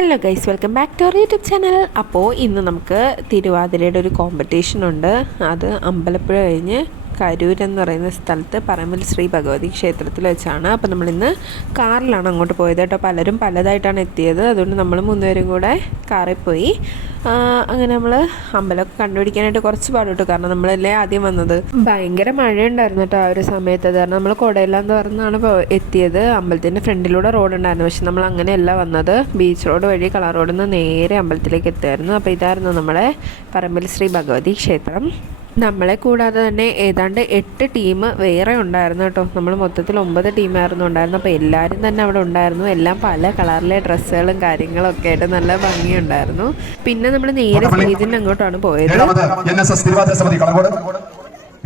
Hello guys welcome back to our YouTube channel. അപ്പോൾ ഇന്ന് നമുക്ക് തിരുവാതിരയുടെ ഒരു കോമ്പറ്റീഷൻ ഉണ്ട്. അത് അമ്പലപ്പുഴ കഴിഞ്ഞ് കരൂർ എന്ന് പറയുന്ന സ്ഥലത്ത് പറമ്പിൽ ശ്രീ ഭഗവതി ക്ഷേത്രത്തിൽ വെച്ചാണ്. അപ്പോൾ നമ്മളിന്ന് കാറിലാണ് അങ്ങോട്ട് പോയത് കേട്ടോ. പലരും പലതായിട്ടാണ് എത്തിയത്. അതുകൊണ്ട് നമ്മൾ മൂന്നുപേരും കൂടെ കാറിൽ പോയി. അങ്ങനെ നമ്മൾ അമ്പലമൊക്കെ കണ്ടുപിടിക്കാനായിട്ട് കുറച്ച് പാടുട്ടു കാരണം നമ്മളല്ലേ ആദ്യം വന്നത്. ഭയങ്കര മഴയുണ്ടായിരുന്നു കേട്ടോ ആ ഒരു സമയത്ത്. അത് കാരണം നമ്മൾ കൊടയെല്ലാം തുറന്നാണ് എത്തിയത്. അമ്പലത്തിന്റെ ഫ്രണ്ടിലൂടെ റോഡ് ഉണ്ടായിരുന്നു പക്ഷെ നമ്മൾ അങ്ങനെയല്ല വന്നത്. ബീച്ച് റോഡ് വഴി കളർ റോഡിൽ നിന്ന് നേരെ അമ്പലത്തിലേക്ക് എത്തുമായിരുന്നു അപ്പോൾ ഇതായിരുന്നു നമ്മുടെ പറമ്പിൽ ശ്രീ ഭഗവതി ക്ഷേത്രം. നമ്മളെ കൂടാതെ തന്നെ ഏതാണ്ട് എട്ട് ടീം വേറെ ഉണ്ടായിരുന്നു കേട്ടോ. നമ്മൾ മൊത്തത്തിൽ ഒമ്പത് ടീമായിരുന്നു ഉണ്ടായിരുന്നു അപ്പോൾ എല്ലാവരും തന്നെ അവിടെ ഉണ്ടായിരുന്നു. എല്ലാം പല കളറിലെ ഡ്രസ്സുകളും കാര്യങ്ങളും ഒക്കെ ആയിട്ട് നല്ല ഭംഗിയുണ്ടായിരുന്നു. പിന്നെ നമ്മൾ നേരെ സ്റ്റേജിന്റെ അങ്ങോട്ടാണ് പോയത്.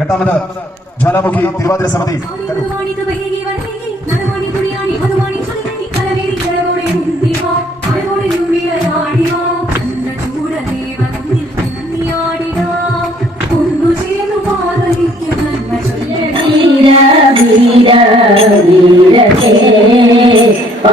എട്ടാമത് ജ്വാലാമുഖി തിരുവാതിര സമിതി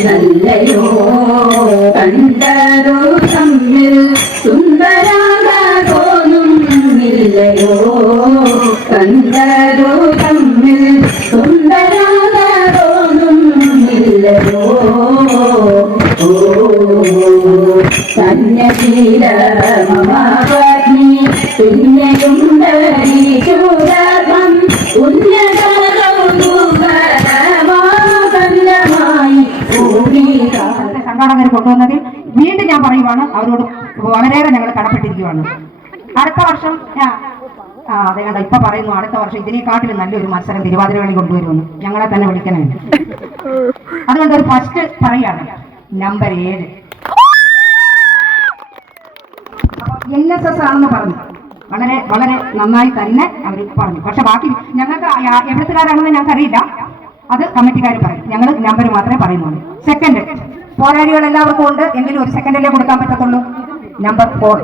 നല്ലയോ കണ്ടതു തമ്മിൽ സുന്ദരാക തോന്നുന്നില്ലയോ കണ്ടതു സന്യശീല മമാഗ്നി പിന്നെയും ധരിച്ചുരകം ഉന്നതമായി ഇന്നത്തെ സംഘാടകർ കൊണ്ടുവന്നതിൽ വീണ്ടും ഞാൻ പറയുവാണ് അവരോട് വളരെയേറെ ഞങ്ങൾ കടപ്പെട്ടിരിക്കുകയാണ് അടുത്ത വർഷം അതെ കണ്ട ഇപ്പൊ പറയുന്നു അടുത്ത വർഷം ഇതിനെക്കാട്ടിലും നല്ലൊരു മത്സരം തിരുവാതിരകളി കൊണ്ടുവരുമെന്ന്. ഞങ്ങളെ തന്നെ വിളിക്കണേ. അതുകൊണ്ട് ഒരു ഫസ്റ്റ് പറയാണ് നമ്പർ ഏഴ്. എൻ എസ് എസ് ആണെന്ന് പറഞ്ഞു. വളരെ വളരെ നന്നായി തന്നെ അവർ പറഞ്ഞു. പക്ഷെ ബാക്കി ഞങ്ങൾക്ക് എവിടത്തുകാരാണെന്ന് എവിടുത്തുകാരാണെന്ന് ഞങ്ങൾക്ക് അറിയില്ല അത് കമ്മിറ്റിക്കാർ പറയും. ഞങ്ങൾ നമ്പർ മാത്രമേ പറയുന്നുള്ളൂ. സെക്കൻഡ് പോരാളികൾ എല്ലാവർക്കും ഉണ്ട്. എങ്കിലും ഒരു സെക്കൻഡിലേ കൊടുക്കാൻ പറ്റത്തുള്ളൂ. Number four